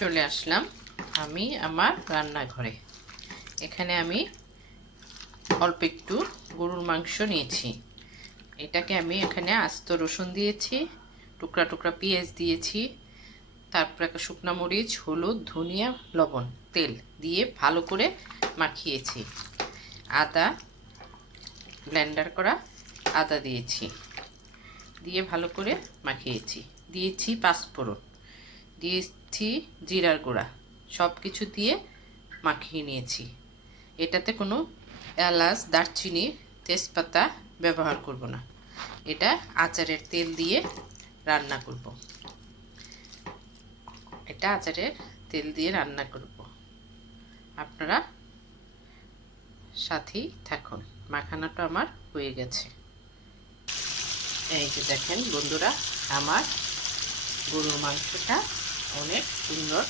চলে আসলাম আমি আমার রান্নাঘরে। এখানে আমি অল্প একটু গরুর মাংস নিয়েছি। এটাকে আমি এখানে আস্ত রসুন দিয়েছি, টুকরা টুকরা পেঁয়াজ দিয়েছি, তারপর একটা শুকনো মরিচ, হলুদ, ধনিয়া, লবণ, তেল দিয়ে ভালো করে মাখিয়েছি। আদা, ব্লেন্ডার করা আদা দিয়েছি, দিয়ে ভালো করে মাখিয়েছি। দিয়েছি পাঁচফোড়ন, দিয়েছি জিরার গুঁড়া, সব কিছু দিয়ে মাখিয়ে নিয়েছি। এটাতে কোনো এলাচ, দারচিনি, তেজপাতা ব্যবহার করব না। এটা আচারের তেল দিয়ে রান্না করব। এটা আচারের তেল দিয়ে রান্না করব। আপনারা সাথেই থাকুন। মাখানাটা আমার হয়ে গেছে। এই যে দেখেন বন্ধুরা, আমার গরুর মাংসটা অনেক সুন্দর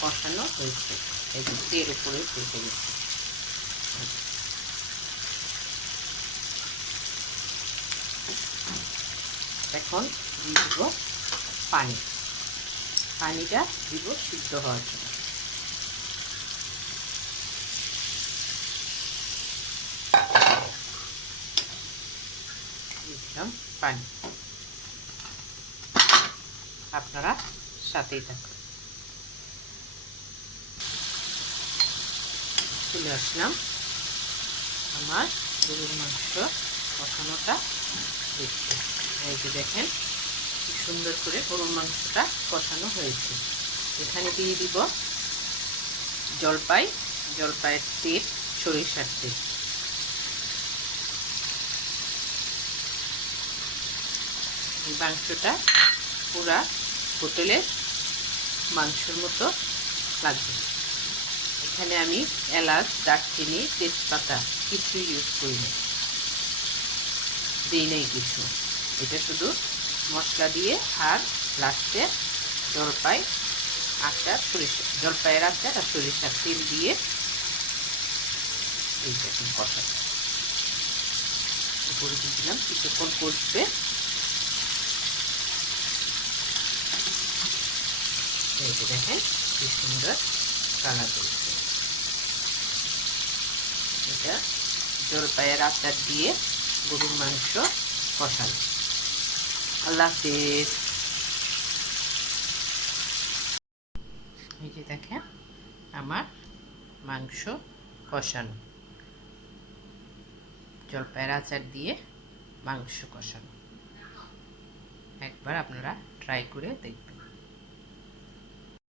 কষানো হয়েছে। এই যে তেল উপরে ফুটে গেছে। এখন দিয়ে দিব পানি। পানিটা দিব সিদ্ধ হওয়ার জন্য। দিলাম পানি। আপনারা সাথেই থাকুন। চলে আসলাম আমার গরুর মাংস কষানোটা দেখতে। এই যে দেখেন কি সুন্দর করে গরুর মাংসটা কষানো হয়েছে। এখানে দিয়ে দিব জলপাইয়ের তেল, সরিষার তেল। এই মাংসটা পুরা হোটেলের মাংসের মতো লাগবে। এখানে আমি এলাচ, দারচিনি, তেজপাতা কিছু ইউজ করি না, দিই নাই কিছু। এটা শুধু মশলা দিয়ে আর লাস্টে জলপাইয়ের আচার আর সরিষার তেল দিয়ে এই দেখুন কষা উপরে দিলাম। কিছুক্ষণ কষবে। এই যে দেখেন কি সুন্দর কালার করছে। এটা জলপাইয়ের আচার দিয়ে গরুর মাংস কষানো। আল্লাহ হাফেজ। এই যে দেখেন আমার মাংস কষানো, জলপাইয়ের আচার দিয়ে মাংস কষানো। একবার আপনারা ট্রাই করে দেখবেন।